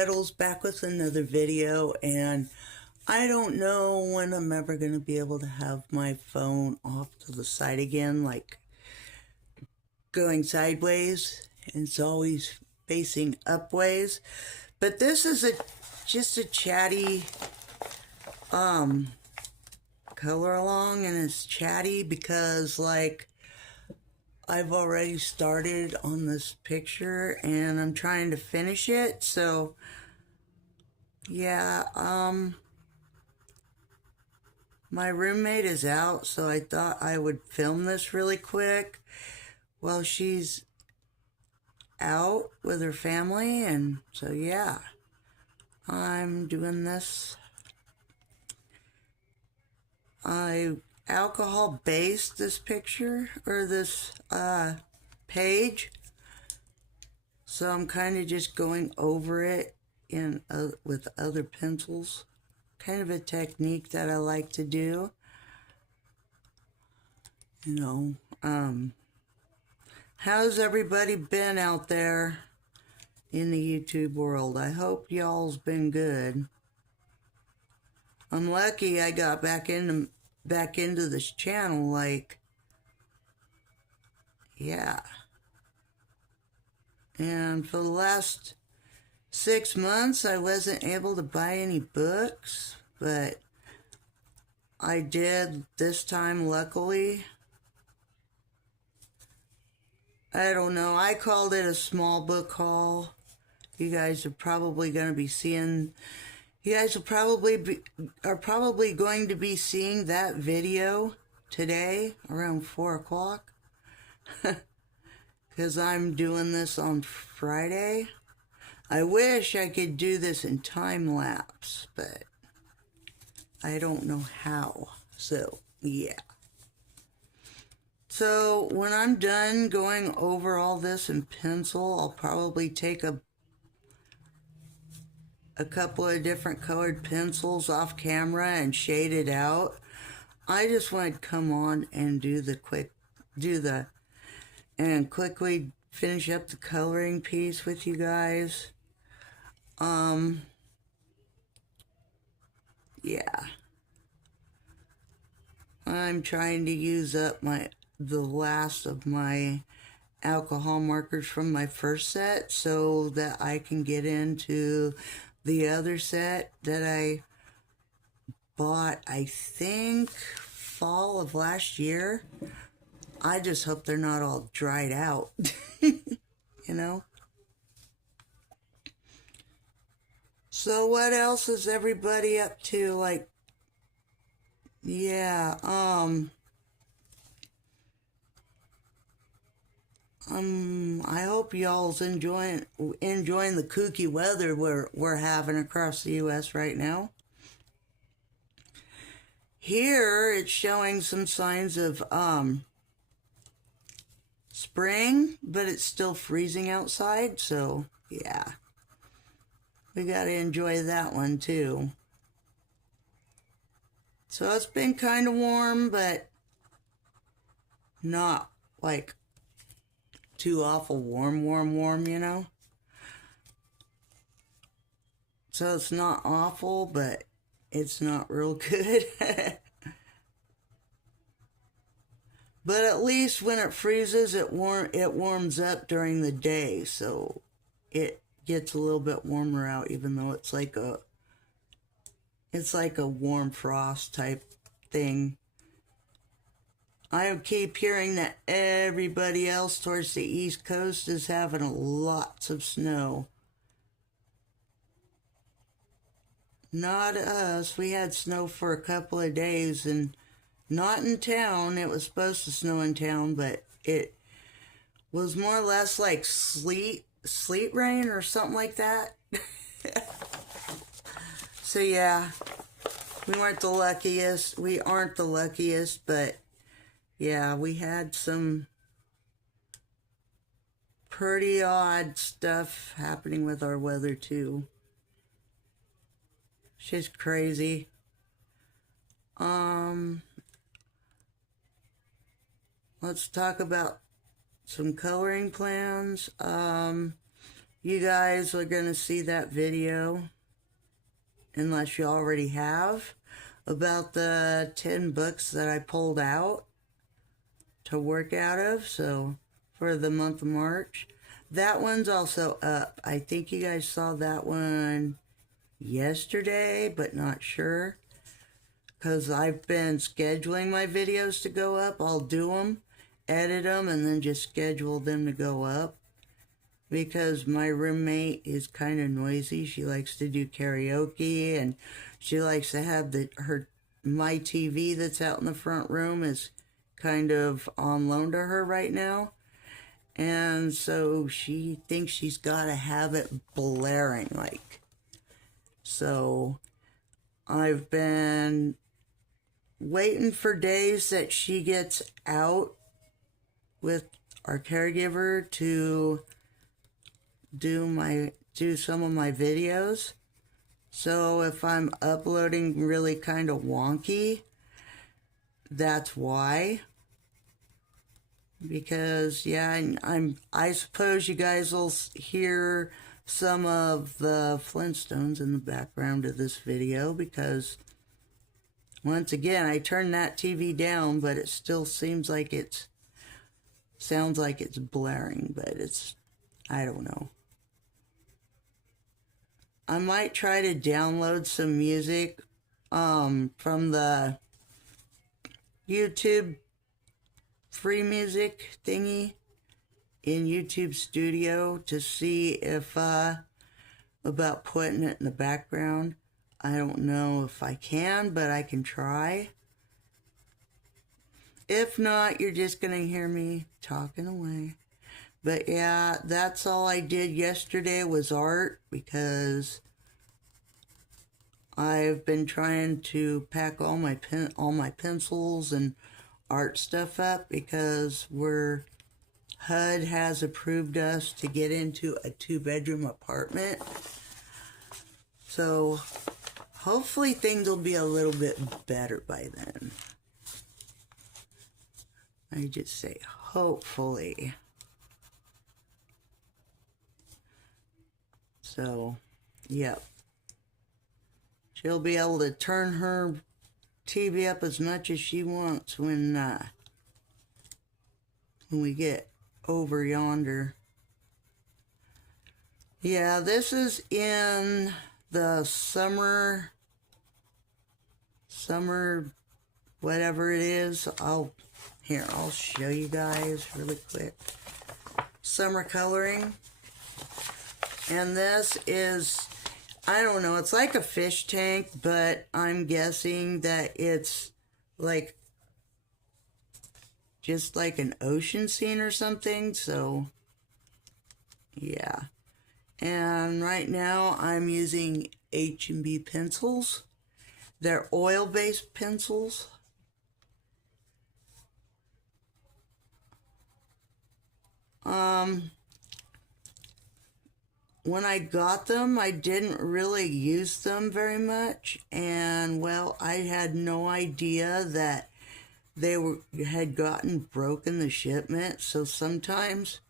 Petals back with another video, and I don't know when I'm ever going to be able to have my phone off to the side again, like going sideways. It's always facing upways. But this is just a chatty color along, and it's chatty because like I've already started on this picture and I'm trying to finish it. So yeah, my roommate is out, so I thought I would film this really quick while she's out with her family. And so yeah, I'm doing this. I alcohol based this picture, or this page, so I'm kind of just going over it in with other pencils. Kind of a technique that I like to do. You know, how's everybody been out there in the YouTube world? I hope y'all's been good. I'm lucky I got back into this channel, like, yeah. And for the last 6 months, I wasn't able to buy any books, but I did this time, luckily. I don't know, I called it a small book haul. You guys are probably going to be seeing, you guys are probably going to be seeing that video today around 4 o'clock. Because I'm doing this on Friday. I wish I could do this in time lapse, but I don't know how. So, yeah. So, when I'm done going over all this in pencil, I'll probably take a couple of different colored pencils off camera and shade it out. I just want to come on and and quickly finish up the coloring piece with you guys. Yeah. I'm trying to use up the last of my alcohol markers from my first set so that I can get into the other set that I bought, I think, fall of last year. I just hope they're not all dried out, you know? So what else is everybody up to? Like, yeah, I hope y'all's enjoying the kooky weather we're having across the U.S. right now. Here, it's showing some signs of, spring, but it's still freezing outside, so yeah. We gotta enjoy that one too. So it's been kind of warm, but not like too awful warm, you know? So it's not awful, but it's not real good. But at least when it freezes, it warms up during the day, so it gets a little bit warmer out, even though it's like a warm frost type thing. I keep hearing that everybody else towards the East Coast is having lots of snow. Not us. We had snow for a couple of days, and not in town. It was supposed to snow in town, but it was more or less like sleet rain or something like that. So yeah, we aren't the luckiest, but yeah, we had some pretty odd stuff happening with our weather too. It's just crazy. Let's talk about some coloring plans. you guys are going to see that video, unless you already have, about the 10 books that I pulled out to work out of, so for the month of March. That one's also up. I think you guys saw that one yesterday, but not sure, because I've been scheduling my videos to go up. I'll do them, edit them, and then just schedule them to go up, because my roommate is kind of noisy. She likes to do karaoke, and she likes to have my TV that's out in the front room is kind of on loan to her right now. And so she thinks she's got to have it blaring like. So I've been waiting for days that she gets out with our caregiver to do some of my videos. So if I'm uploading really kind of wonky, that's why. Because yeah, I suppose you guys will hear some of the Flintstones in the background of this video, because once again I turned that TV down, but it still sounds like it's blaring, but I don't know. I might try to download some music from the YouTube free music thingy in YouTube Studio to see if about putting it in the background. I don't know if I can, but I can try. If not, you're just gonna hear me talking away. But yeah, that's all I did yesterday was art, because I've been trying to pack all my pencils and art stuff up, because HUD has approved us to get into a 2-bedroom apartment. So hopefully things will be a little bit better by then. I just say hopefully. So, yep. She'll be able to turn her TV up as much as she wants when we get over yonder. Yeah, this is in the summer whatever it is. I'll show you guys really quick. Summer coloring. And this is, I don't know, it's like a fish tank, but I'm guessing that it's like just like an ocean scene or something. So yeah. And right now I'm using H&B pencils. They're oil-based pencils. When I got them, I didn't really use them very much, and well, I had no idea that they had gotten broken the shipment. So sometimes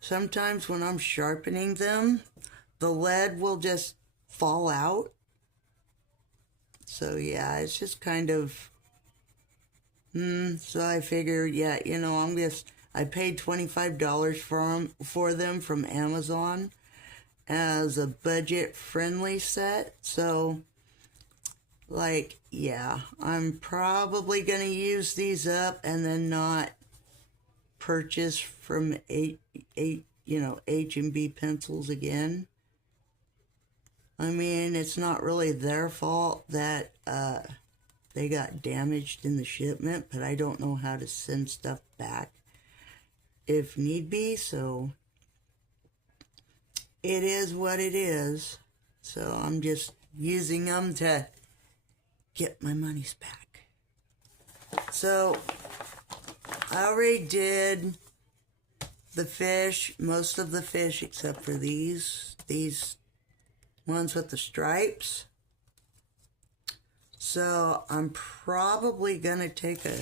when I'm sharpening them, the lead will just fall out. So yeah, it's just kind of so I figured, yeah, you know, I paid $25 for them from Amazon as a budget-friendly set. So, like, yeah, I'm probably going to use these up and then not purchase from H&B pencils again. I mean, it's not really their fault that they got damaged in the shipment, but I don't know how to send stuff back if need be, so it is what it is. So I'm just using them to get my monies back. So I already did the fish, most of the fish except for these ones with the stripes. So I'm probably gonna take a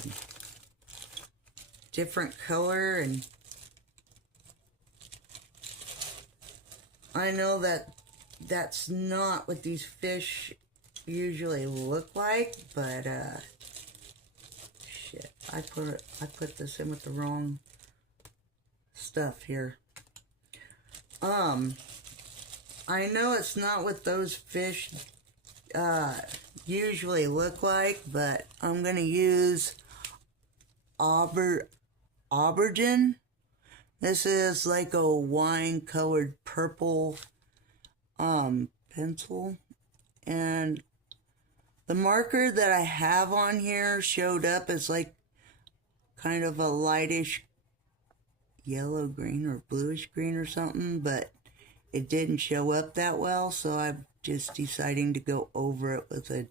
different color and I know that that's not what these fish usually look like, but shit, I put this in with the wrong stuff here. I know it's not what those fish usually look like, but I'm gonna use aubergine. This is like a wine colored purple pencil, and the marker that I have on here showed up as like kind of a lightish yellow green or bluish green or something, but it didn't show up that well, so I'm just deciding to go over it with a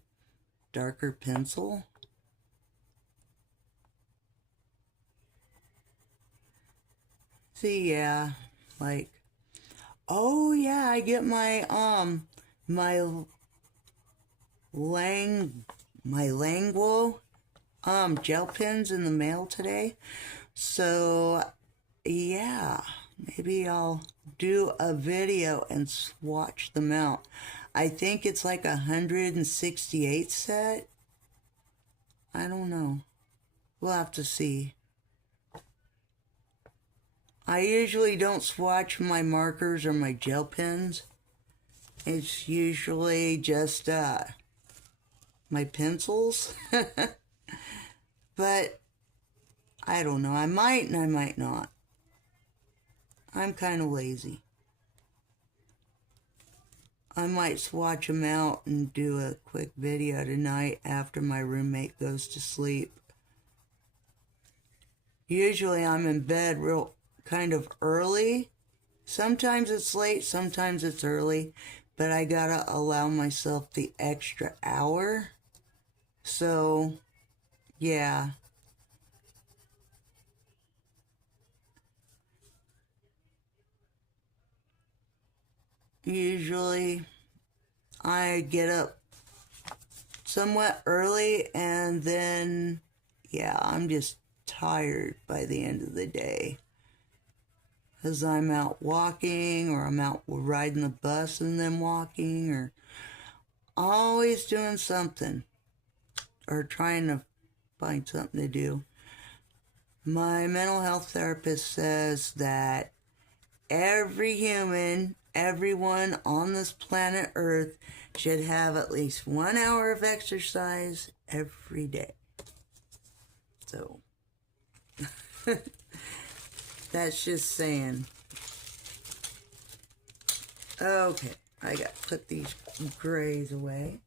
darker pencil. See, yeah, like, oh yeah, I get my my Languo gel pens in the mail today. So yeah, maybe I'll do a video and swatch them out. I think it's like 168 set. I don't know. We'll have to see. I usually don't swatch my markers or my gel pens. It's usually just my pencils. But I don't know. I might and I might not. I'm kind of lazy. I might swatch them out and do a quick video tonight after my roommate goes to sleep. Usually I'm in bed real kind of early. Sometimes it's late, sometimes it's early, but I gotta allow myself the extra hour. So, yeah. Usually I get up somewhat early and then, yeah, I'm just tired by the end of the day. Because I'm out walking, or I'm out riding the bus and then walking, or always doing something, or trying to find something to do. My mental health therapist says that every human, everyone on this planet Earth should have at least 1 hour of exercise every day. So, that's just saying. Okay, I got to put these grays away.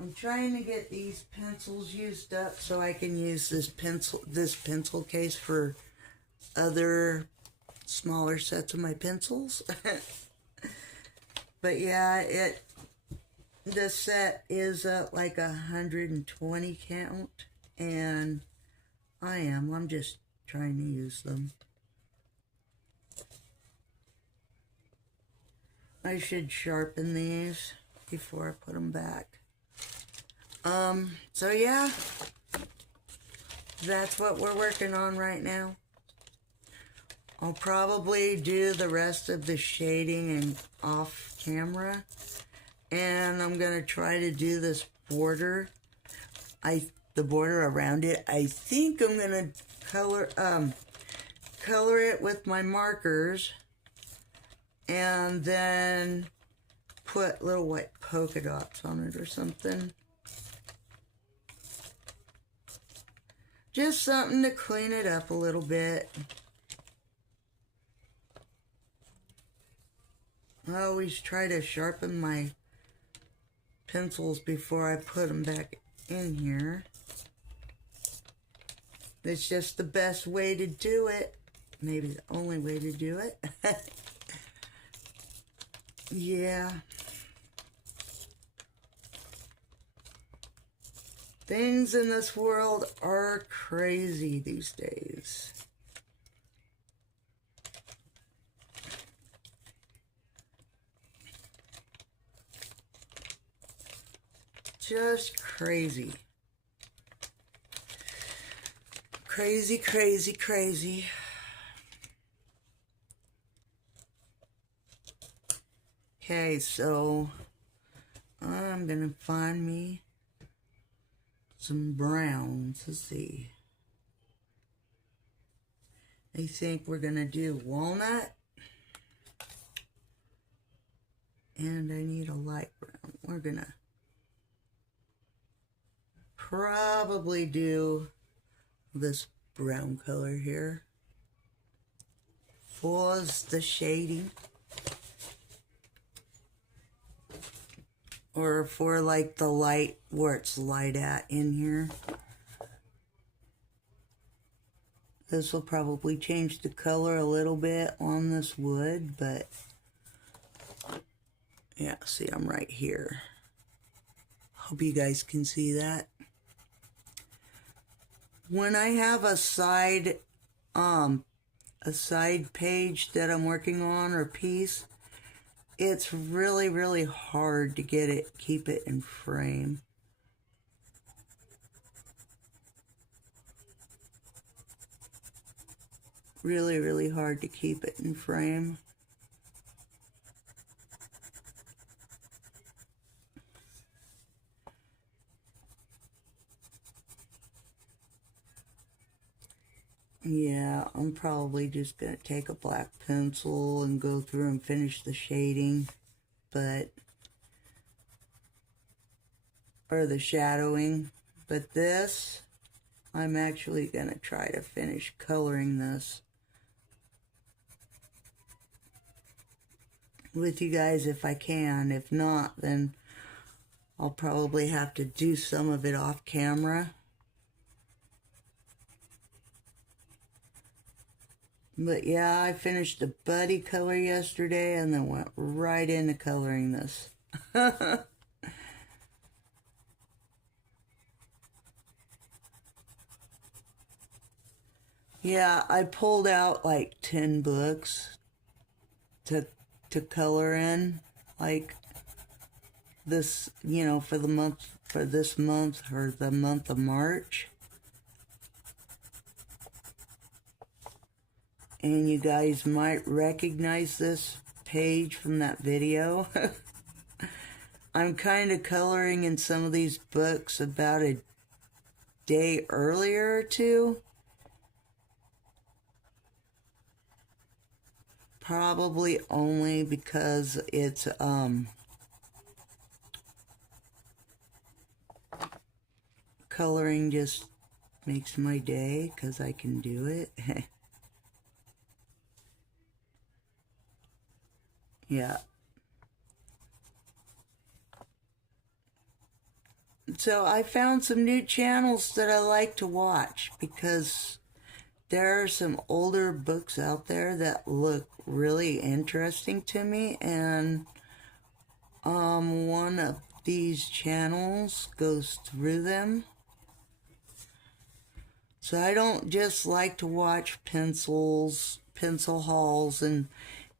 I'm trying to get these pencils used up so I can use this pencil case for other smaller sets of my pencils. But yeah, the set is like 120 count, and I'm just trying to use them. I should sharpen these before I put them back. So yeah, that's what we're working on right now. I'll probably do the rest of the shading and off camera, and I'm gonna try to do this border. The border around it. I think I'm gonna color it with my markers, and then put little white polka dots on it or something. Just something to clean it up a little bit. I always try to sharpen my pencils before I put them back in here. It's just the best way to do it. Maybe the only way to do it. Yeah. Things in this world are crazy these days. Just crazy. Crazy, crazy, crazy. Okay, so I'm gonna find me some browns. Let's see. I think we're gonna do walnut. And I need a light brown. We're gonna probably do this brown color here for the shading, or for like the light, where it's light at in here. This will probably change the color a little bit on this wood, but yeah, see, I'm right here. Hope you guys can see that. When I have a side page that I'm working on, or piece, it's really, really hard to keep it in frame. Really, really hard to keep it in frame. Yeah, I'm probably just going to take a black pencil and go through and finish the shading, or the shadowing. But this, I'm actually going to try to finish coloring this with you guys if I can. If not, then I'll probably have to do some of it off camera. But yeah, I finished the buddy color yesterday and then went right into coloring this. Yeah, I pulled out like 10 books to color in, like this, for this month, or the month of March. And you guys might recognize this page from that video. I'm kind of coloring in some of these books about a day earlier or two. Probably only because it's coloring just makes my day, because I can do it. Yeah. So I found some new channels that I like to watch, because there are some older books out there that look really interesting to me, and one of these channels goes through them. So I don't just like to watch pencil hauls and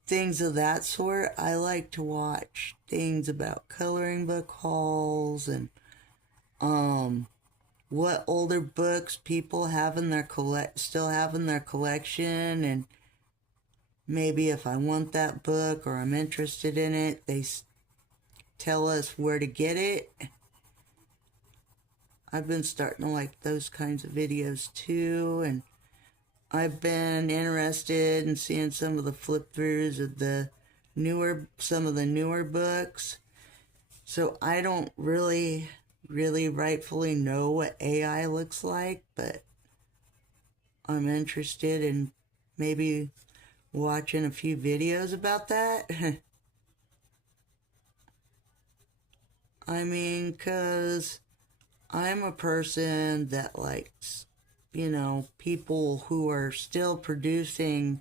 things of that sort. I like to watch things about coloring book hauls, and what older books people have in their still have in their collection, and maybe if I want that book or I'm interested in it, they tell us where to get it. I've been starting to like those kinds of videos too, and I've been interested in seeing some of the flip throughs of some of the newer books. So I don't really rightfully know what AI looks like, but I'm interested in maybe watching a few videos about that. I mean, 'cause I'm a person that likes, people who are still producing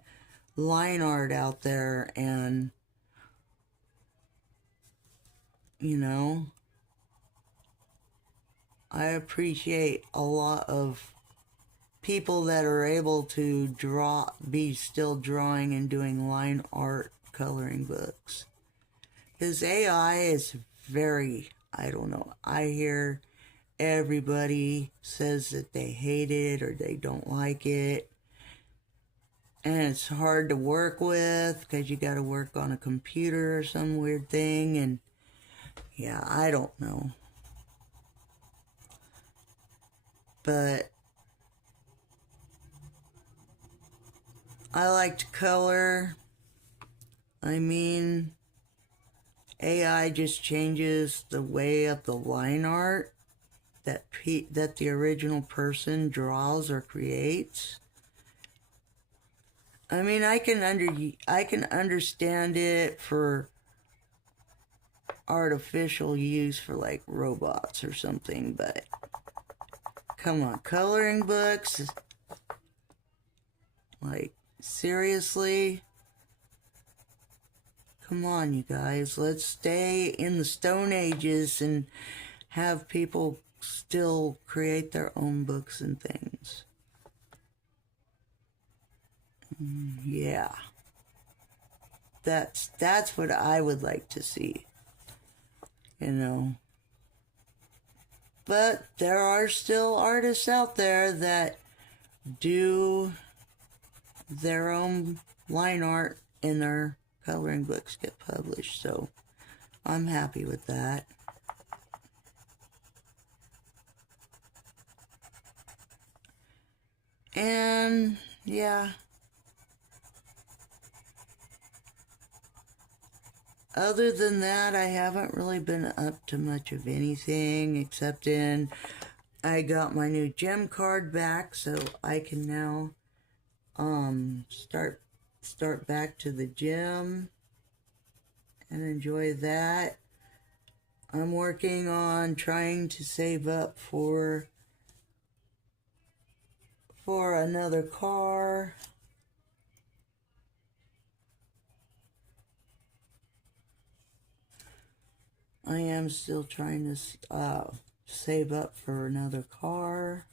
line art out there, and, I appreciate a lot of people that are able to be still drawing and doing line art coloring books. Because AI is very, I don't know, I hear everybody says that they hate it or they don't like it. and it's hard to work with because you got to work on a computer or some weird thing, and yeah, I don't know. But I like to color. I mean, AI just changes the way of the line art that the original person draws or creates. I mean, I can understand it for artificial use for like robots or something, but come on, coloring books, like seriously? Come on, you guys, let's stay in the Stone Ages and have people still create their own books and things. Yeah. That's what I would like to see, you know. But there are still artists out there that do their own line art and their coloring books get published, so I'm happy with that. And yeah, other than that, I haven't really been up to much of anything except in I got my new gem card back, so I can now start back to the gym and enjoy that. I'm working on trying to save up for another car. I am still trying to save up for another car.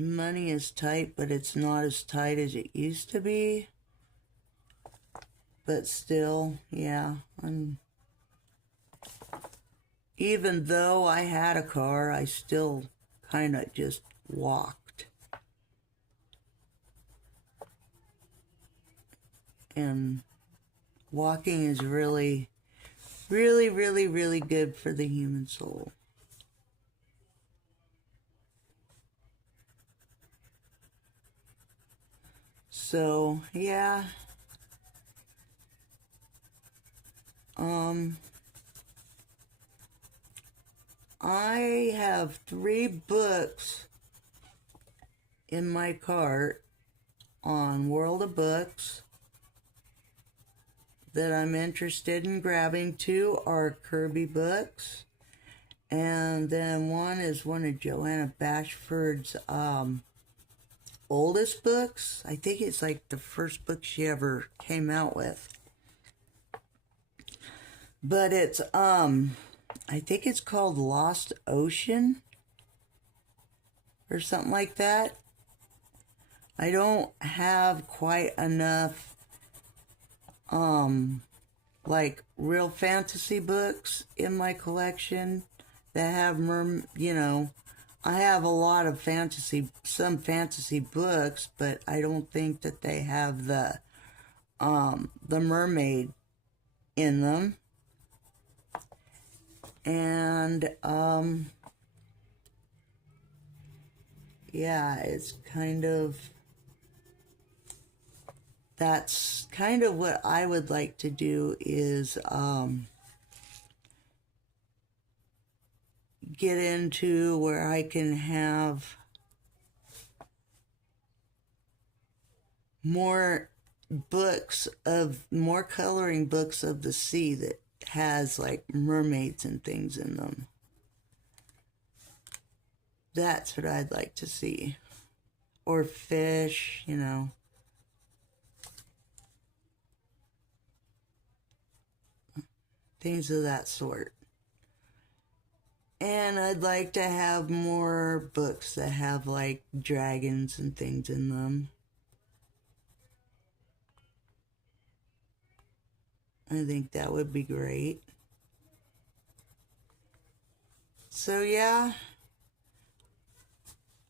Money is tight, but it's not as tight as it used to be. But still, yeah, even though I had a car, I still kind of just walked. And walking is really, really, really, really good for the human soul. So, yeah. I have 3 books in my cart on World of Books that I'm interested in grabbing. 2 are Kirby books, and then one is one of Joanna Bashford's oldest books. I think it's like the first book she ever came out with. But it's I think it's called Lost Ocean or something like that. I don't have quite enough like real fantasy books in my collection that have I have a lot of some fantasy books, but I don't think that they have the mermaid in them. And yeah, that's kind of what I would like to do is get into where I can have more coloring books of the sea that has like mermaids and things in them. That's what I'd like to see. Or fish, things of that sort. And I'd like to have more books that have like dragons and things in them. I think that would be great. So yeah,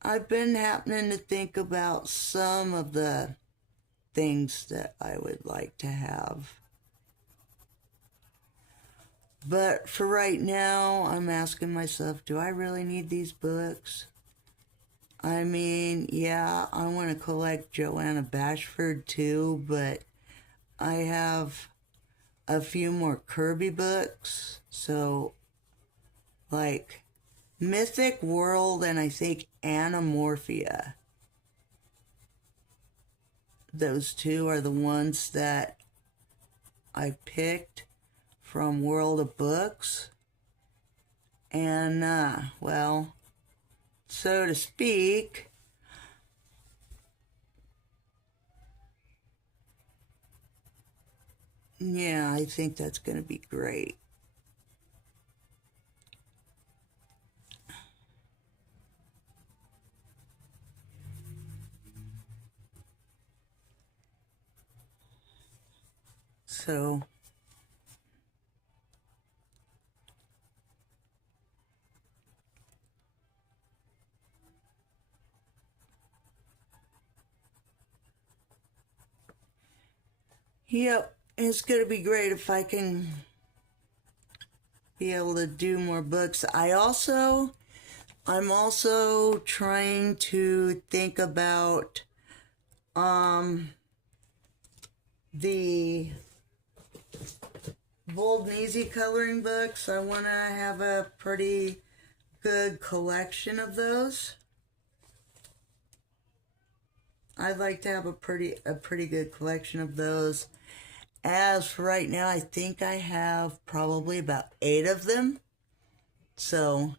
I've been happening to think about some of the things that I would like to have. But for right now, I'm asking myself, do I really need these books? I mean, yeah, I want to collect Joanna Bashford too, but I have a few more Kirby books. So, like Mythic World and I think Anamorphia. Those two are the ones that I picked from World of Books. And, well, so to speak, yeah, I think that's going to be great. So, yep, it's going to be great if I can be able to do more books. I'm also trying to think about the Bold and Easy coloring books. I want to have a pretty good collection of those. I'd like to have a pretty good collection of those. As for right now, I think I have probably about 8 of them. So,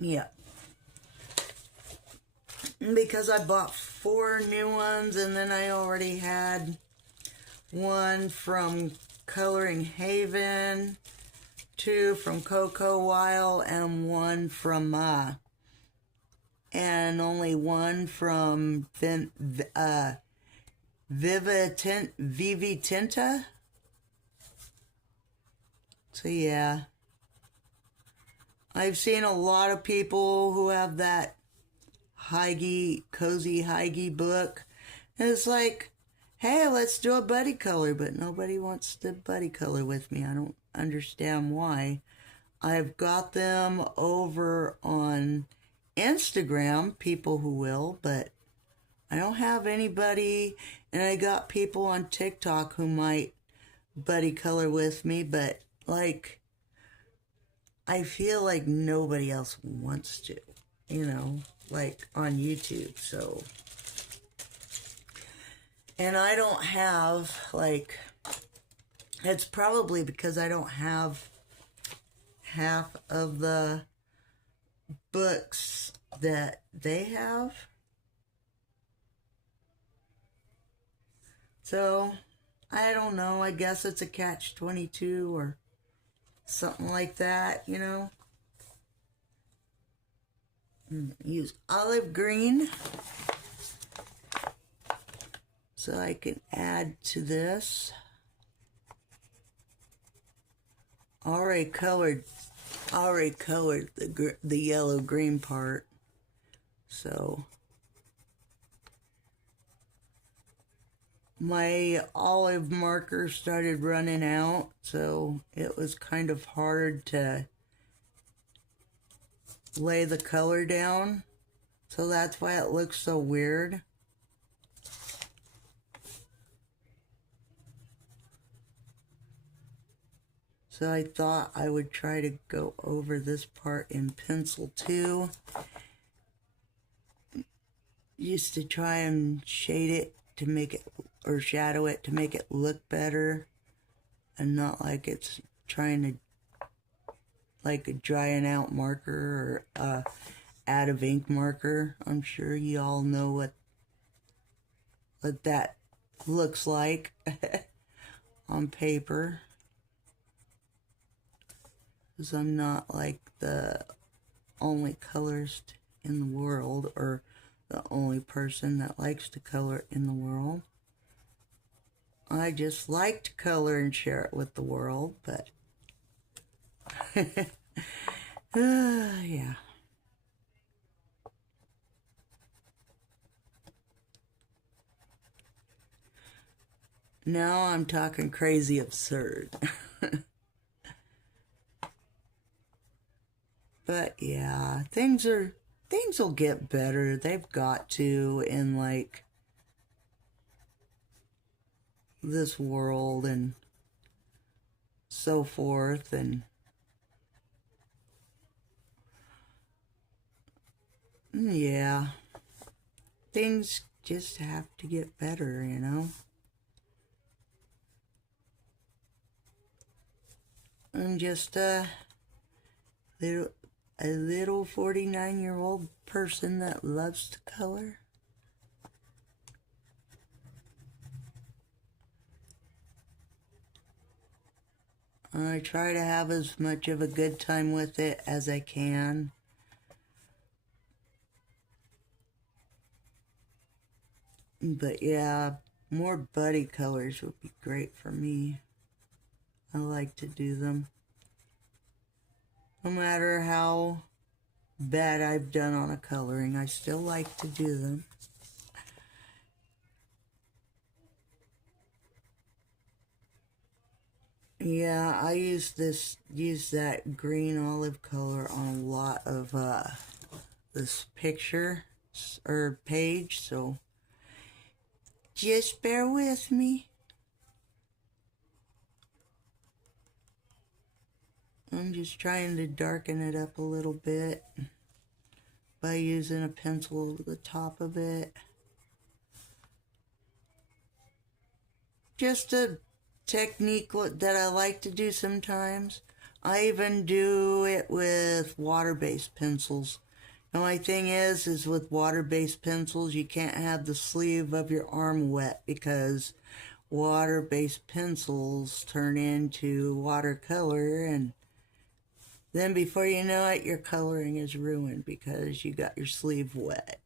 yeah. Because I bought 4 new ones and then I already had one from Coloring Haven, 2 from Cocoa While, and one from and only one from Vivi Tinta. So yeah, I've seen a lot of people who have that cozy Heige book, and it's like, hey, let's do a buddy color, but nobody wants to buddy color with me. I don't understand why. I've got them over on Instagram, people who will, but I don't have anybody, and I got people on TikTok who might buddy color with me, but like, I feel like nobody else wants to, like on YouTube, so. And I don't have, like, it's probably because I don't have half of the books that they have. So, I don't know. I guess it's a catch-22 or something like that, Use olive green so I can add to this. Already colored the yellow green part. So my olive marker started running out, so it was kind of hard to lay the color down. So that's why it looks so weird. So I thought I would try to go over this part in pencil too. Just to try and shade it to make it, or shadow it to make it look better. And not like it's trying to, like a drying out marker or out of ink marker. I'm sure you all know what that looks like on paper. Because I'm not like the only colorist in the world, or the only person that likes to color in the world. I just like to color and share it with the world, but yeah. Now I'm talking crazy absurd. But yeah, things will get better. They've got to in like this world and so forth, and yeah, things just have to get better, you know. I'm just little a little 49-year-old person that loves to color. I try to have as much of a good time with it as I can. But yeah, more buddy colors would be great for me. I like to do them. No matter how bad I've done on a coloring, I still like to do them. Yeah, I use that green olive color on a lot of this picture or page, so just bear with me. I'm just trying to darken it up a little bit by using a pencil over the top of it. Just a technique that I like to do sometimes. I even do it with water-based pencils. The only thing is with water-based pencils, you can't have the sleeve of your arm wet because water-based pencils turn into watercolor, and then before you know it, your coloring is ruined because you got your sleeve wet.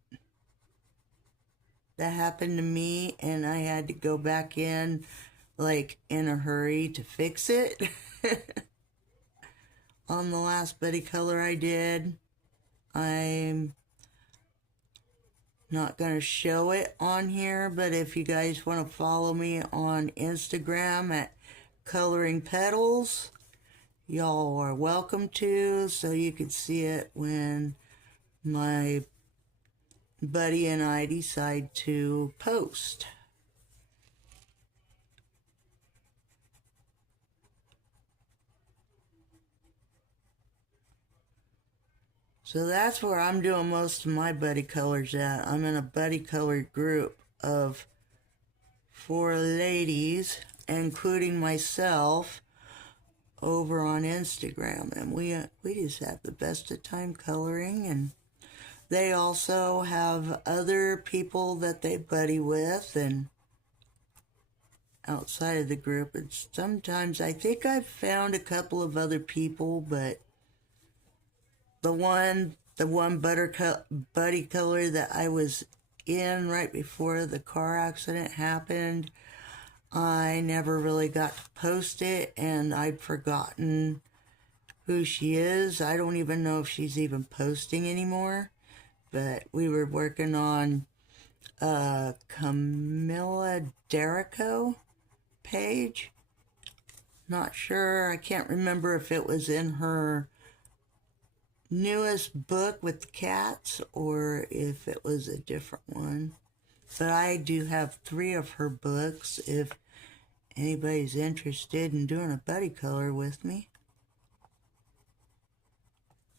That happened to me, and I had to go back in like in a hurry to fix it. On the last buddy color I did, I'm not going to show it on here, but if you guys want to follow me on Instagram at Coloring Petals, y'all are welcome to, so you can see it when my buddy and I decide to post. So that's where I'm doing most of my buddy colors at. I'm in a buddy color group of 4 ladies, including myself, over on Instagram, and we just have the best of time coloring. And they also have other people that they buddy with and outside of the group. And sometimes I think I've found a couple of other people, but the one buddy color that I was in right before the car accident happened, I never really got to post it, and I'd forgotten who she is. I don't even know if she's even posting anymore, but we were working on Camilla Derrico page. Not sure. I can't remember if it was in her newest book with cats or if it was a different one. But I do have 3 of her books if anybody's interested in doing a buddy color with me.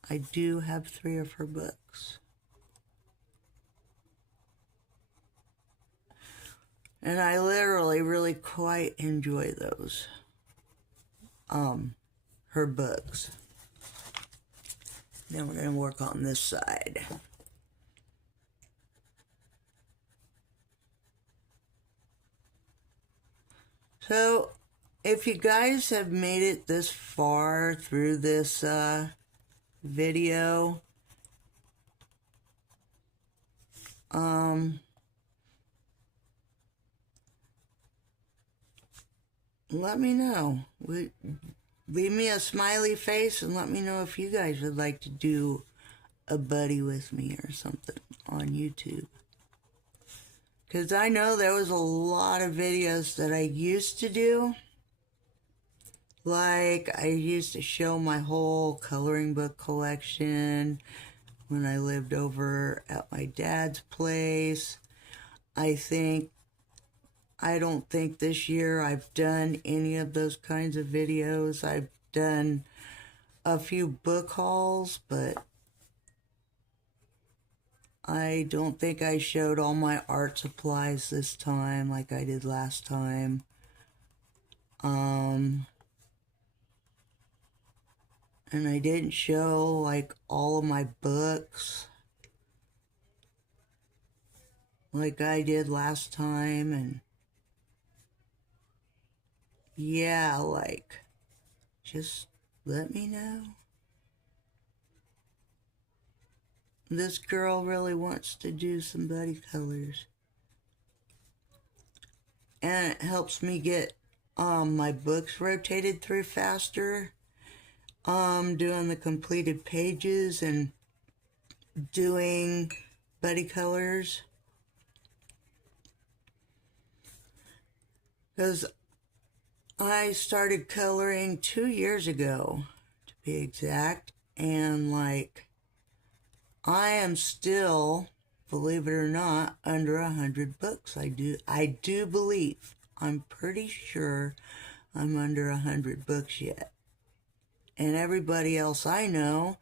I do have 3 of her books. And I literally really quite enjoy those. Her books. Then we're going to work on this side. So, if you guys have made it this far through this video, let me know. Leave me a smiley face and let me know if you guys would like to do a buddy with me or something on YouTube. Because I know there was a lot of videos that I used to do. Like, I used to show my whole coloring book collection when I lived over at my dad's place. I don't think this year I've done any of those kinds of videos. I've done a few book hauls, but I don't think I showed all my art supplies this time like I did last time. And I didn't show like all of my books like I did last time. And yeah, like, just let me know. This girl really wants to do some buddy colors. And it helps me get my books rotated through faster. Doing the completed pages and doing buddy colors. Because I started coloring 2 years ago, to be exact. And like, I am still, believe it or not, under 100 books. I do believe. I'm pretty sure I'm under 100 books yet. And everybody else I know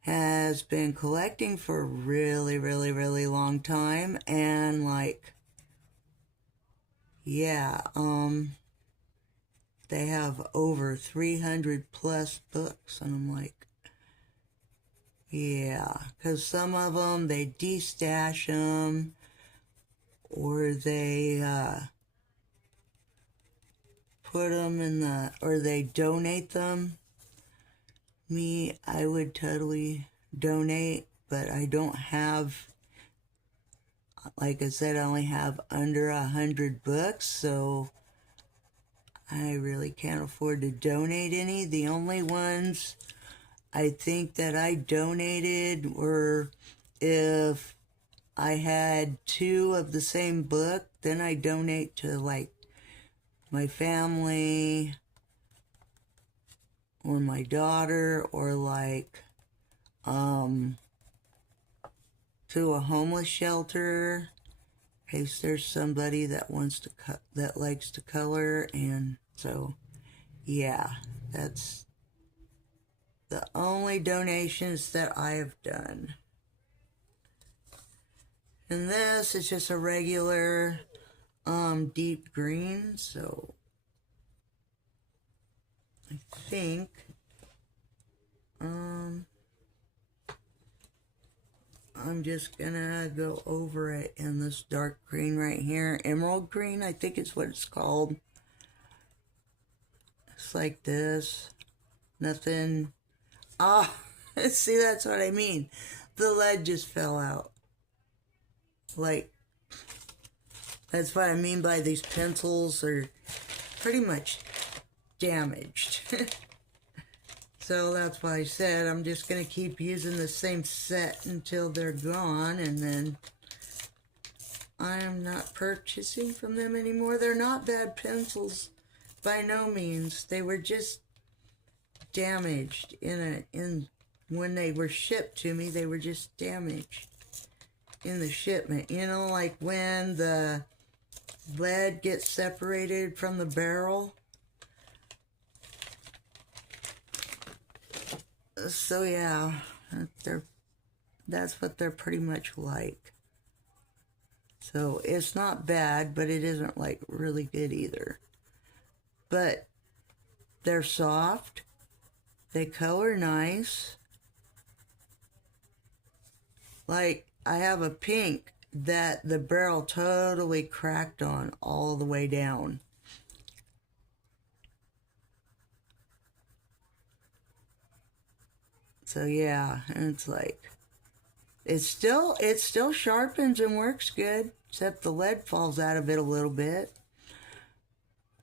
has been collecting for a really, really, really long time. And like, yeah, they have over 300 plus books. And I'm like, yeah, because some of them, they de-stash them, or they put them in or they donate them. Me, I would totally donate, but I don't have, like I said, I only have under 100 books, so I really can't afford to donate any. The only ones I think that I donated were if I had 2 of the same book, then I donate to like my family or my daughter, or like to a homeless shelter in case there's somebody that wants to that likes to color. And so yeah, that's the only donations that I have done. And this is just a regular deep green, so I think I'm just gonna go over it in this dark green right here. Emerald green, I think is what it's called. It's like this. Nothing. Ah, see, that's what I mean. The lead just fell out. Like, that's what I mean by these pencils are pretty much damaged. So that's why I said I'm just going to keep using the same set until they're gone, and then I am not purchasing from them anymore. They're not bad pencils by no means. They were just damaged when they were shipped to me. They were just damaged in the shipment. You know, like when the lead gets separated from the barrel. So yeah, that's what they're pretty much like. So it's not bad, but it isn't like really good either. But they're soft. They color nice. Like, I have a pink that the barrel totally cracked on all the way down. So yeah, and it's like, it still sharpens and works good, except the lead falls out of it a little bit.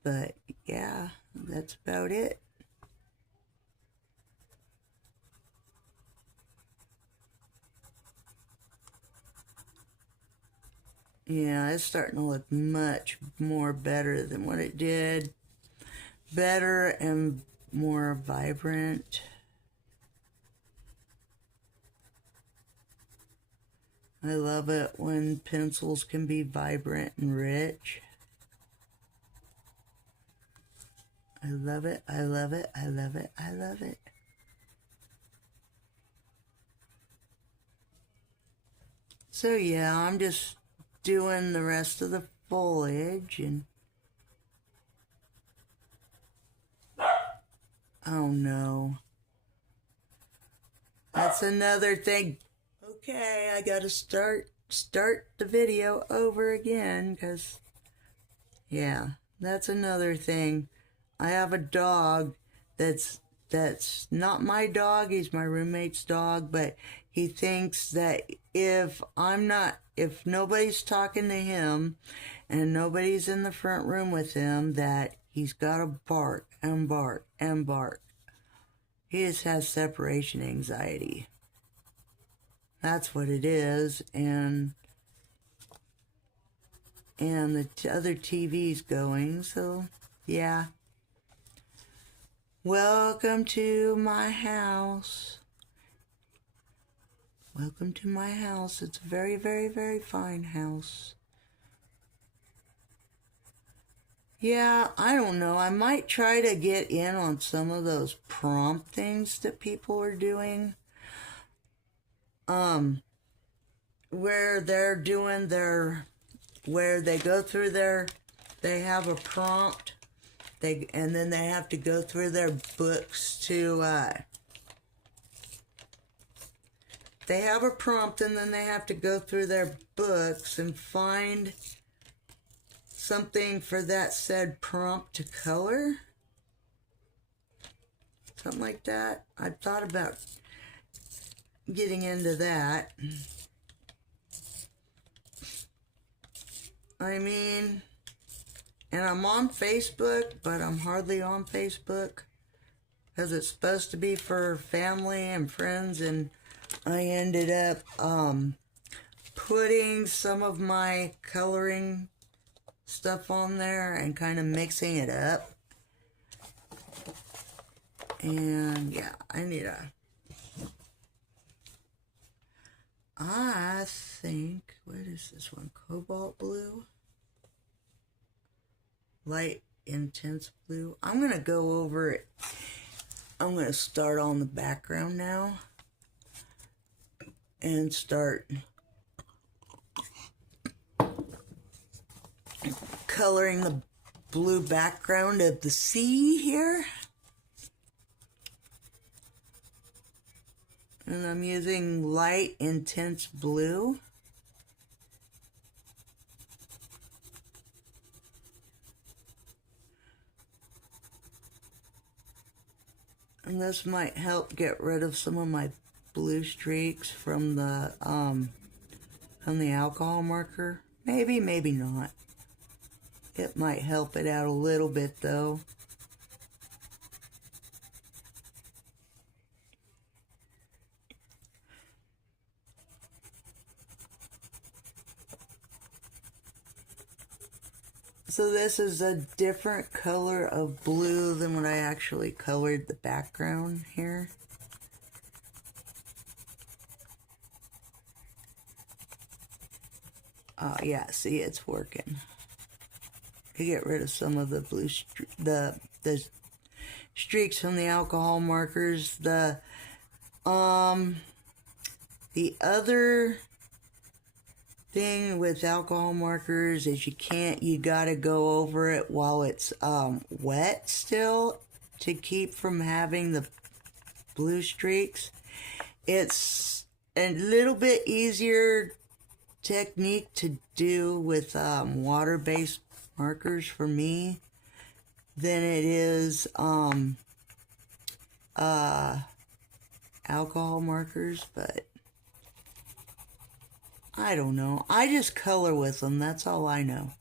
But yeah, that's about it. Yeah, it's starting to look much more better than what it did. Better and more vibrant. I love it when pencils can be vibrant and rich. I love it, I love it, I love it, I love it. So yeah, I'm just doing the rest of the foliage and oh no. That's another thing. Okay, I gotta start the video over again because yeah, that's another thing. I have a dog that's not my dog, he's my roommate's dog, but he thinks that if nobody's talking to him and nobody's in the front room with him, that he's gotta bark and bark and bark. He just has separation anxiety. That's what it is, and the other TV's going, so yeah. Welcome to my house. Welcome to my house. It's a very, very, very fine house. Yeah, I don't know. I might try to get in on some of those prompt things that people are doing. Where they're doing where they go through they have a prompt, and then they have to go through their books they have a prompt and then they have to go through their books and find something for that said prompt to color. Something like that. I thought about getting into that. I mean, and I'm on Facebook, but I'm hardly on Facebook because it's supposed to be for family and friends, and I ended up putting some of my coloring stuff on there and kind of mixing it up. And yeah, I think, what is this one? Cobalt blue? Light intense blue. I'm going to go over it. I'm going to start on the background now and start coloring the blue background of the sea here. And I'm using light intense blue. And this might help get rid of some of my blue streaks from the alcohol marker. Maybe, maybe not. It might help it out a little bit though. So this is a different color of blue than what I actually colored the background here. Yeah, see, it's working. To get rid of some of the blue, the streaks from the alcohol markers. The other thing with alcohol markers is you gotta go over it while it's wet still to keep from having the blue streaks. It's a little bit easier technique to do with water-based markers for me than it is alcohol markers, but I don't know. I just color with them. That's all I know.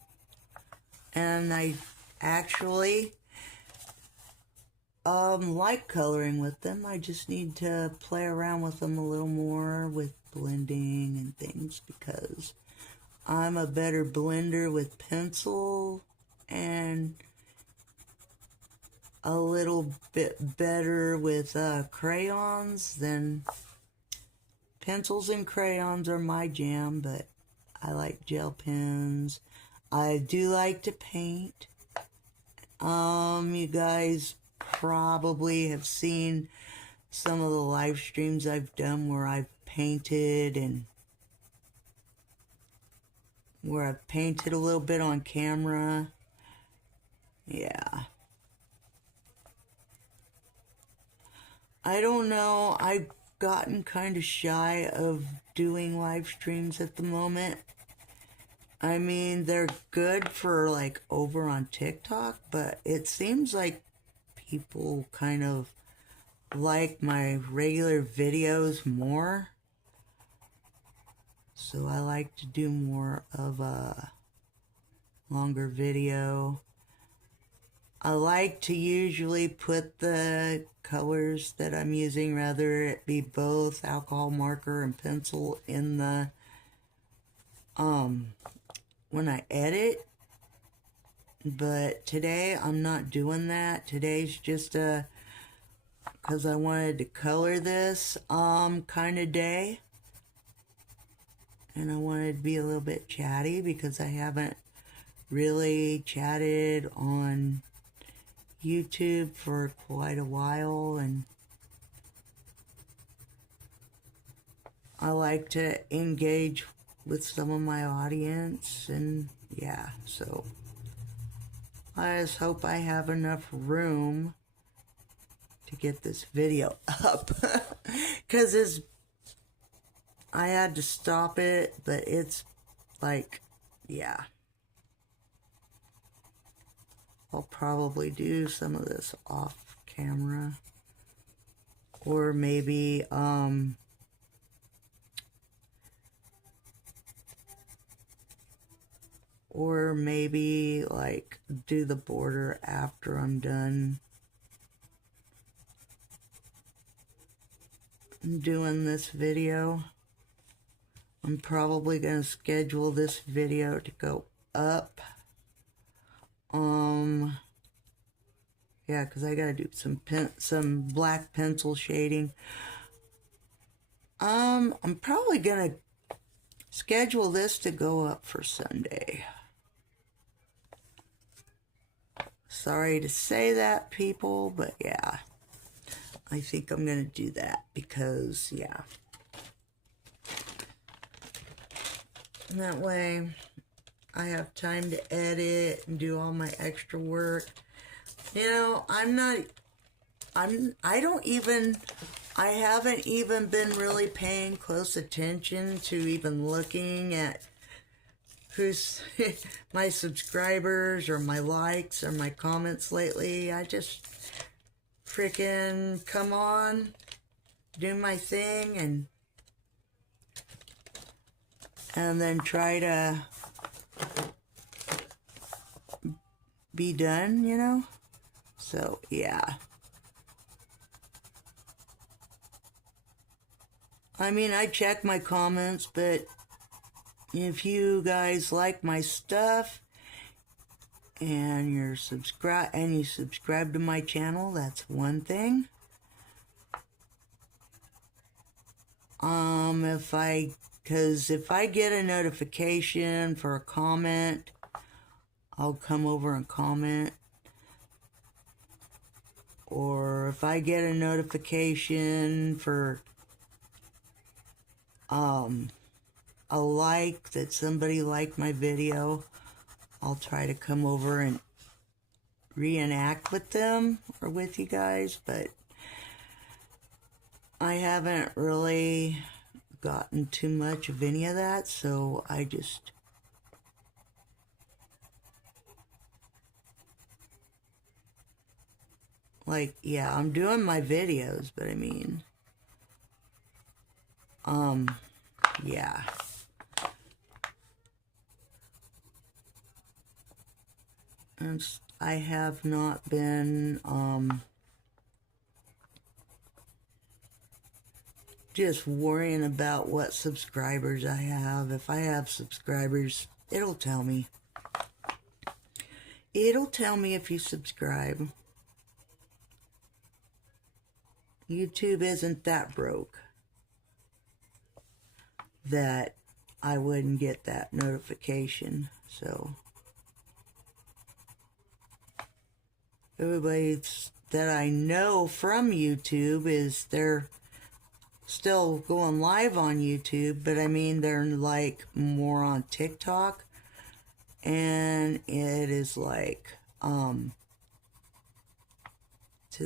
And I actually like coloring with them. I just need to play around with them a little more with blending and things, because I'm a better blender with pencil and a little bit better with crayons than pencils, and crayons are my jam, but I like gel pens. I do like to paint. You guys probably have seen some of the live streams I've done where I've painted, and where I've painted a little bit on camera. Yeah. I don't know. I've gotten kind of shy of doing live streams at the moment. I mean, they're good for like over on TikTok, but it seems like people kind of like my regular videos more. So I like to do more of a longer video. I like to usually put the colors that I'm using, rather it be both alcohol marker and pencil, in the when I edit. But today I'm not doing that. Today's just because I wanted to color this kind of day, and I wanted to be a little bit chatty because I haven't really chatted on YouTube for quite a while, and I like to engage with some of my audience, and yeah, so I just hope I have enough room to get this video up, because I had to stop it, but it's like, yeah, I'll probably do some of this off camera, or maybe like do the border after I'm done doing this video. I'm probably gonna schedule this video to go up. Yeah, because I gotta do some black pencil shading. I'm probably gonna schedule this to go up for Sunday. Sorry to say that, people, but yeah, I think I'm gonna do that because, yeah. And that way I have time to edit and do all my extra work. You know, I haven't even been really paying close attention to even looking at who's my subscribers or my likes or my comments lately. I just freaking come on, do my thing, and then try to be done, you know? So, yeah. I mean, I check my comments, but if you guys like my stuff and you subscribe to my channel, that's one thing. If I get a notification for a comment, I'll come over and comment. Or if I get a notification for a like, that somebody liked my video, I'll try to come over and reenact with them or with you guys, but I haven't really gotten too much of any of that, so I just like, yeah, I'm doing my videos, but I mean, yeah. And I have not been, just worrying about what subscribers I have. If I have subscribers, it'll tell me. It'll tell me if you subscribe. YouTube isn't that broke that I wouldn't get that notification. So everybody that I know from YouTube is they're still going live on YouTube, but I mean they're like more on TikTok, and it is like to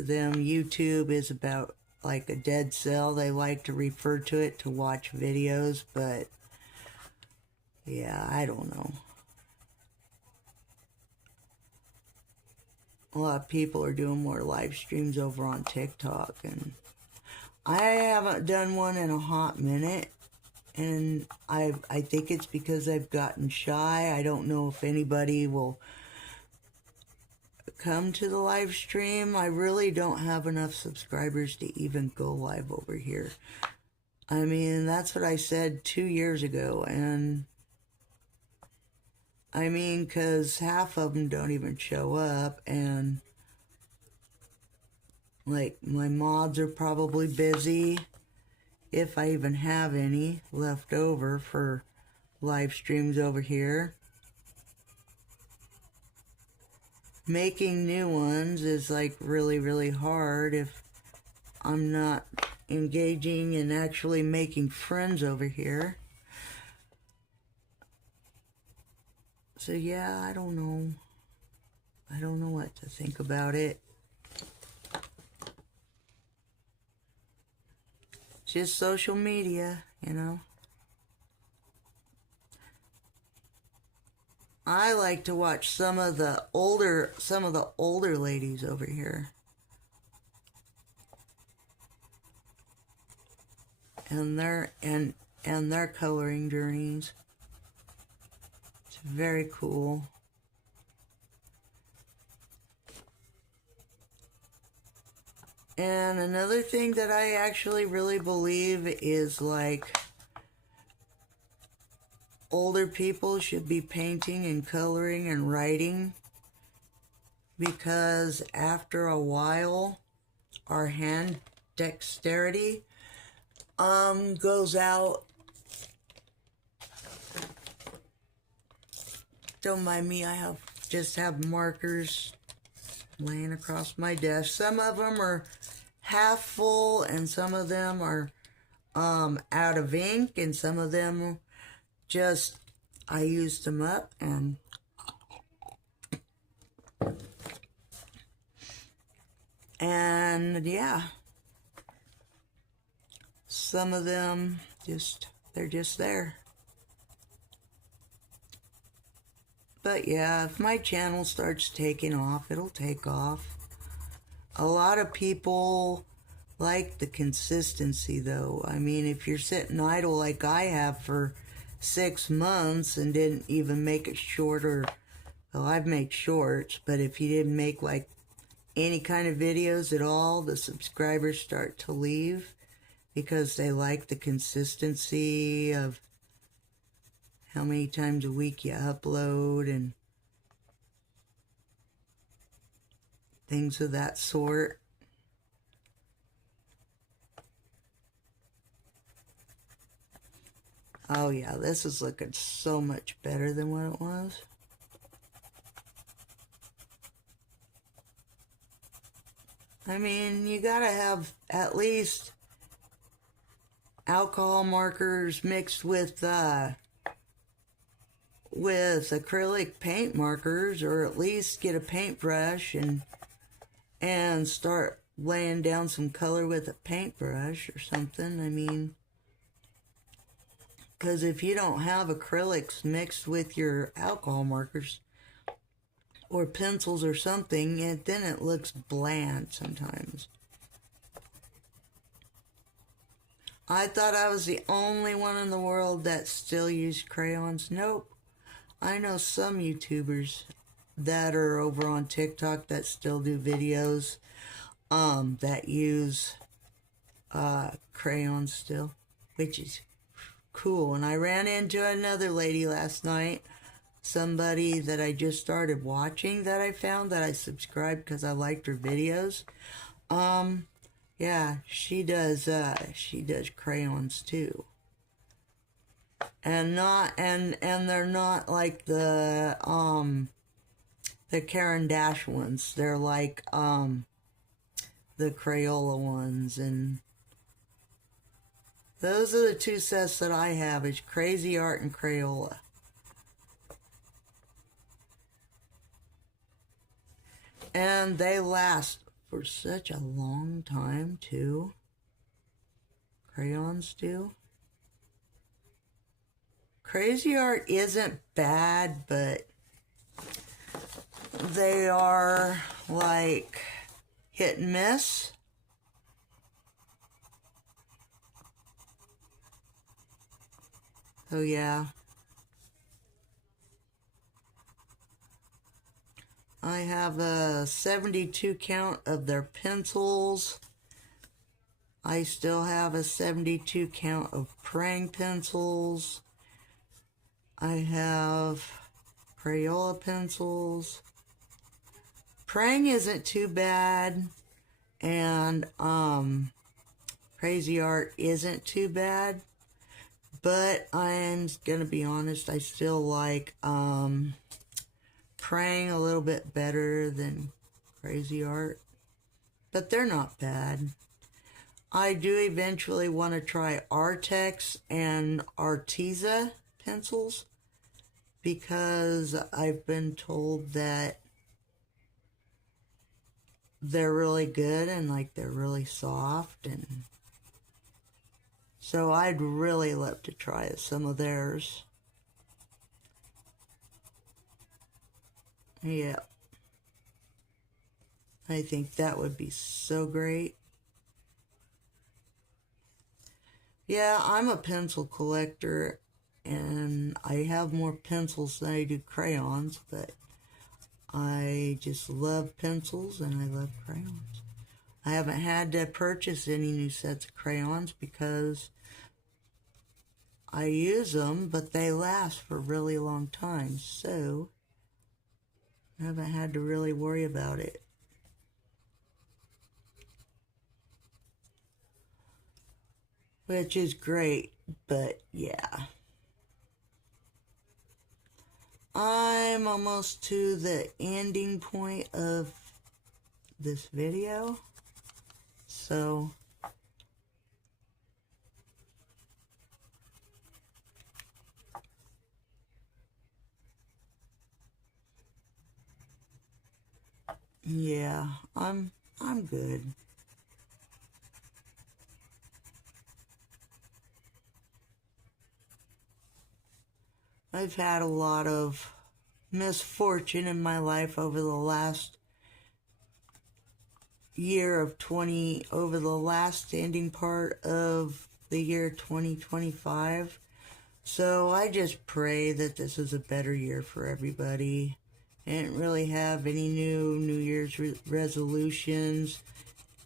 them YouTube is about like a dead cell. They like to refer to it to watch videos, but yeah, I don't know. A lot of people are doing more live streams over on TikTok, and I haven't done one in a hot minute, and I think it's because I've gotten shy. I don't know if anybody will come to the live stream. I really don't have enough subscribers to even go live over here. I mean, that's what I said 2 years ago, and I mean, because half of them don't even show up, and like my mods are probably busy, if I even have any left over for live streams over here. Making new ones is like really, really hard if I'm not engaging and actually making friends over here. So yeah, I don't know. I don't know what to think about it. It's just social media, you know. I like to watch some of the older ladies over here. And their coloring journeys. It's very cool. And another thing that I actually really believe is like older people should be painting and coloring and writing, because after a while our hand dexterity goes out. Don't mind me, I just have markers laying across my desk. Some of them are half full, and some of them are out of ink, and some of them just I used them up, and yeah, some of them they're just there. But yeah, if my channel starts taking off, it'll take off. A lot of people like the consistency, though. I mean, if you're sitting idle like I have for 6 months and didn't even make it shorter, well, I've made shorts, but if you didn't make like any kind of videos at all, the subscribers start to leave because they like the consistency of how many times a week you upload and things of that sort. Oh yeah, this is looking so much better than what it was. I mean, you gotta have at least alcohol markers mixed with acrylic paint markers, or at least get a paintbrush and start laying down some color with a paintbrush or something. I mean, because if you don't have acrylics mixed with your alcohol markers or pencils or something, then it looks bland sometimes. I thought I was the only one in the world that still used crayons. Nope. I know some YouTubers that are over on TikTok that still do videos that use crayons still, which is cool. And I ran into another lady last night, somebody that I just started watching that I found that I subscribed because I liked her videos. Yeah, she does crayons too. And they're not like the Karen Dash ones. They're like the Crayola ones, and those are the two sets that I have, is Crazy Art and Crayola. And they last for such a long time too. Crayons do. Crazy Art isn't bad, but they are like hit and miss. So yeah. I have a 72 count of their pencils. I still have a 72 count of praying pencils. I have Crayola pencils. Praying isn't too bad, and Crazy Art isn't too bad, but I'm gonna be honest, I still like Praying a little bit better than Crazy Art, but they're not bad. I do eventually want to try Artex and Arteza pencils, because I've been told that they're really good and like they're really soft, and so I'd really love to try some of theirs. Yeah, I think that would be so great. Yeah, I'm a pencil collector, and I have more pencils than I do crayons, but I just love pencils and I love crayons. I haven't had to purchase any new sets of crayons because I use them, but they last for a really long time, so I haven't had to really worry about it. Which is great, but yeah. I'm almost to the ending point of this video, so yeah, I'm good. I've had a lot of misfortune in my life over the last year of over the last ending part of the year 2025. So I just pray that this is a better year for everybody. I didn't really have any New Year's resolutions,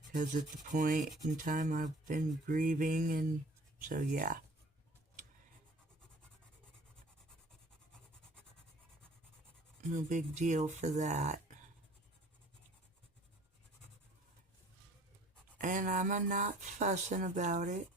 because at the point in time I've been grieving, and so yeah. No big deal for that. And I'm not fussing about it.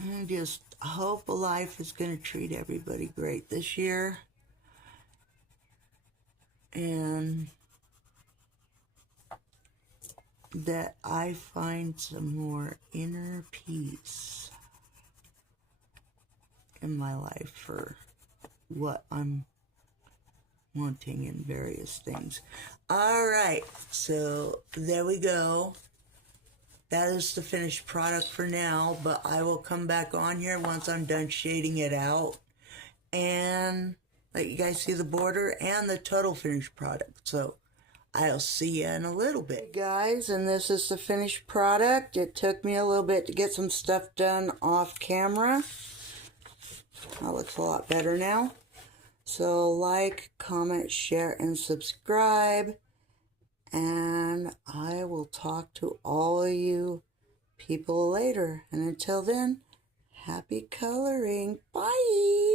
I just hope life is going to treat everybody great this year. And that I find some more inner peace in my life for what I'm wanting in various things. All right, so there we go. That is the finished product for now, but I will come back on here once I'm done shading it out and let you guys see the border and the total finished product. So I'll see you in a little bit. Hey guys, and this is the finished product. It took me a little bit to get some stuff done off camera. That looks a lot better now. So like, comment, share, and subscribe. And I will talk to all of you people later. And until then, happy coloring. Bye.